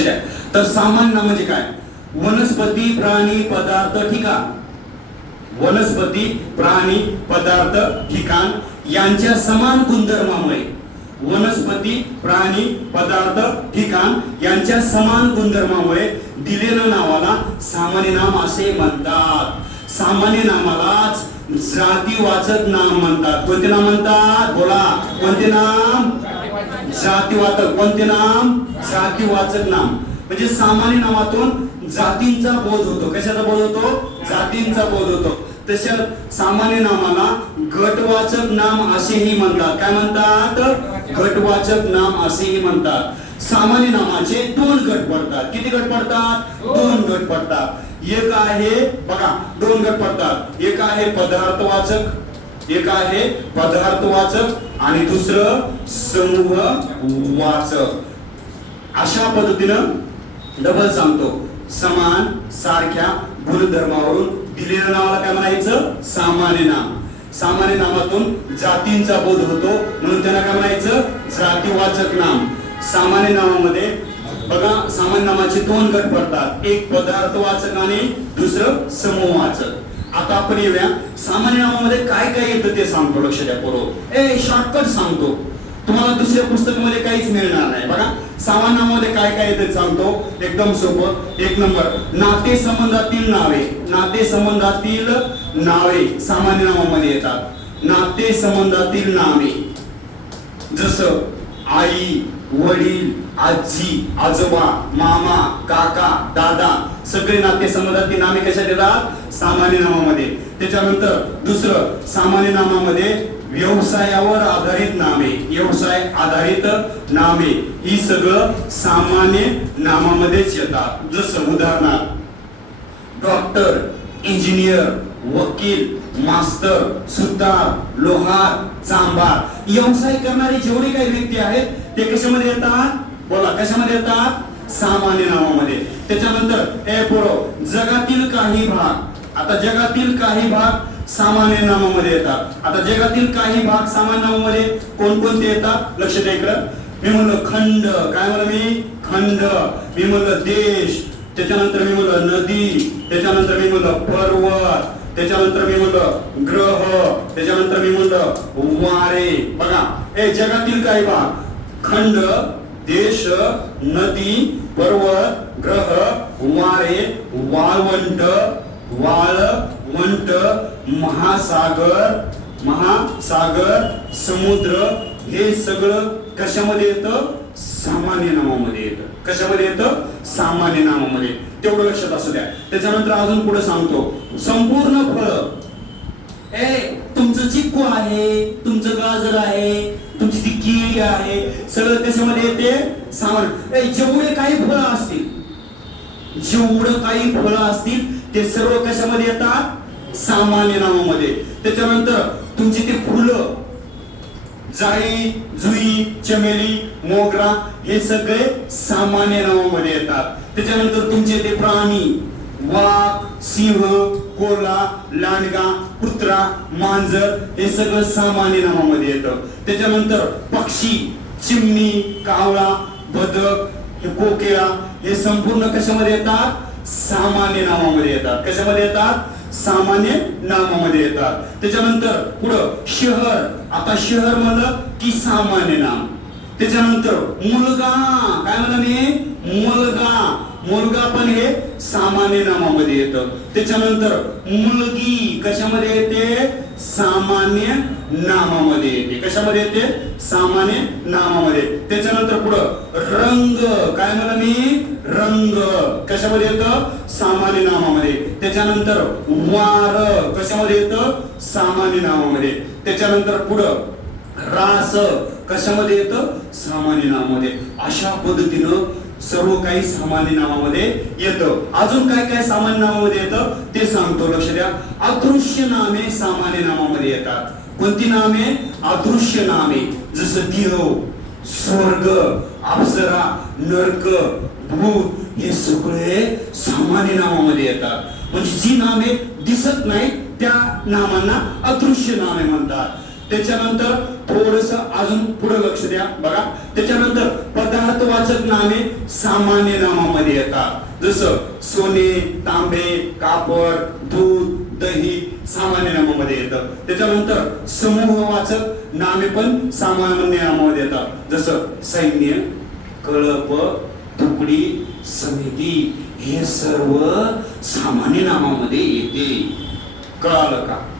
लक्ष द्या. तर सामान्य नाम म्हणजे काय? वनस्पती, प्राणी, पदार्थ, ठिकाण. वनस्पती, प्राणी, पदार्थ, ठिकाण यांच्या समान गुणधर्मामुळे, वनस्पती, प्राणी, पदार्थ, ठिकाण यांच्या समान गुणधर्मामुळे दिलेल्या नावाला सामान्य नाम असे म्हणतात. सामान्य नामालाच जातीवाचक नाम म्हणतात. कोणते नाम म्हणतात? बोला, कोणते नाम? जातीवाचक. कोणते नाम? जातीवाचक नाम. म्हणजे सामान्य नामातून जातींचा बोध होतो. कशाचा बोध होतो? जातींचा बोध होतो. तसेच सामान्य नामाला गटवाचक नाम असेही म्हणतात. काय म्हणतात? गटवाचक नाम असेही म्हणतात. सामान्य नामाचे दोन गट पडतात. किती गट पडतात? दोन गट पडतात. एक आहे बघा, दोन गट पडतात. एक आहे पदार्थवाचक, एक आहे पदार्थवाचक आणि दुसरं समूहवाचक. अशा पद्धतीनं डबल सांगतो. समान, सारख्या गुणधर्मावरून दिलेल्या नावाला काय म्हणायचं? सामान्य नाम. सामान्य नामातून जातींचा बोध होतो म्हणून त्यांना काय म्हणायचं? जातीवाचक नाम. सामान्य नामामध्ये बघा, सामान्य नामाचे दोन गट पडतात. एक पदार्थवाचक आणि दुसरं समूहवाचक. आता आपण येऊया सामान्य नामामध्ये काय काय येतं ते सांगतो. लक्ष द्या पोरो. शॉर्टकट सांगतो, तुम्हाला दुसऱ्या पुस्तकामध्ये काहीच मिळणार नाही. बघा, सामान्य नामामध्ये काय काय येतं सांगतो. एकदम सोपं. एक नंबर, नाते संबंधातील नावे. नाते संबंधातील नावे सामान्य नामामध्ये येतात. नाते संबंधातील नावे जसं आई, वडील, आजी, आजोबा, मामा, काका, दादा सगळे नाते संबंधातील नामे कशात येतात? सामान्य नामामध्ये. त्याच्यानंतर दुसरं, सामान्य नामामध्ये व्यवसायावर आधारित नामे, व्यवसाय आधारित नामे ही सगळं सामान्य नामामध्येच येतात. जसं उदाहरणार्थ डॉक्टर, इंजिनियर, वकील, मास्तर, सुतार, लोहार, चांभार व्यवसाय करणारे जेवढे काही व्यक्ती आहेत ते कशामध्ये येतात? बोला, कशामध्ये येतात? सामान्य नामामध्ये. त्याच्यानंतर जगातील काही भाग. आता जगातील काही भाग सामान्य नामामध्ये येतात. आता जगातील काही भाग सामान्य नामामध्ये कोणकोणते येतात? लक्ष द्या इकडं. मी म्हणलं खंड. काय म्हणलं मी? खंड. मी म्हणलं देश. त्याच्यानंतर मी म्हणलं नदी. त्याच्यानंतर मी म्हणलं पर्वत. त्याच्यानंतर मी म्हणलं ग्रह. त्याच्यानंतर मी म्हणलं वारे. बघा, जगातील काही भाग, खंड, देश, नदी, पर्वत, ग्रह, वारे, वाळवंट, वाळवंट, महासागर, समुद्र हे सगळं कशामध्ये येतं? सामान्य नामामध्ये येतं. कशामध्ये येतं? सामान्य नामामध्ये. तेवढं लक्षात असू द्या. त्याच्यानंतर अजून पुढे सांगतो, संपूर्ण फळ. तुमचं चिक्कू आहे, तुमचं गाजर आहे, तुमची ती केळी आहे, सगळं त्याच्यामध्ये येते सामान्य. जेवढे काही फळं असतील, जेवढं काही फळं असतील ते सर्व कशामध्ये येतात? सामान्य नामामध्ये. त्याच्यानंतर तुमची ते फुलं, जाई, जुई, चमेली, मोगरा हे सगळे सामान्य नामामध्ये येतात. त्याच्यानंतर तुमचे ते प्राणी, वाघ, सिंह, कोल्हा, लांडगा, कुत्रा, मांजर हे सगळं सामान्य नामामध्ये येतं. त्याच्यानंतर पक्षी, चिमणी, कावळा, बदक, कोकिळा हे संपूर्ण कशामध्ये येतात? सामान्य नामामध्ये येतात. कशामध्ये येतात? सामान्य नामामध्ये येतात. त्याच्यानंतर पुढं शहर. आता शहर म्हणलं की सामान्य नाम. त्याच्यानंतर मुलगा. काय म्हणलं मी? मुलगा. मुलगा पण हे सामान्य नामामध्ये येतं. त्याच्यानंतर मुलगी कशामध्ये येते? सामान्य नामामध्ये येते. कशामध्ये येते? सामान्य नामामध्ये. त्याच्यानंतर पुढं रंग. काय म्हणलं मी? रंग कशामध्ये येतं? सामान्य नामामध्ये. त्याच्यानंतर वार कशामध्ये येतं? सामान्य नामामध्ये. त्याच्यानंतर पुढं रास कशामध्ये येतं? सामान्य नामामध्ये. अशा पद्धतीनं सर्व काही सामान्य नामामध्ये येतं. अजून काय काय सामान्य नामामध्ये येतं ते सांगतो. लक्ष द्या. अदृश्य नामे सामान्य नामामध्ये येतात. कोणती नामे? अदृश्य नामे. जसं देव, स्वर्ग, अप्सरा, नरक, भूत हे सगळे सामान्य नामामध्ये येतात. म्हणजे जी नामे दिसत नाहीत त्या नामांना अदृश्य नामे म्हणतात. त्याच्यानंतर थोडस अजून पुढे लक्ष द्या. बघा, त्याच्यानंतर पदार्थ अर्थवाचक नामे सामान्य नामामध्ये येतात. जसं सोने, तांबे, कापड, दूध, दही सामान्य नामामध्ये येतं. त्याच्यानंतर समूहवाचक नामे पण सामान्य नामामध्ये येतात. जसं सैन्य, कळप, तुकडी, समिती हे सर्व सामान्य नामामध्ये येते. कळालं का?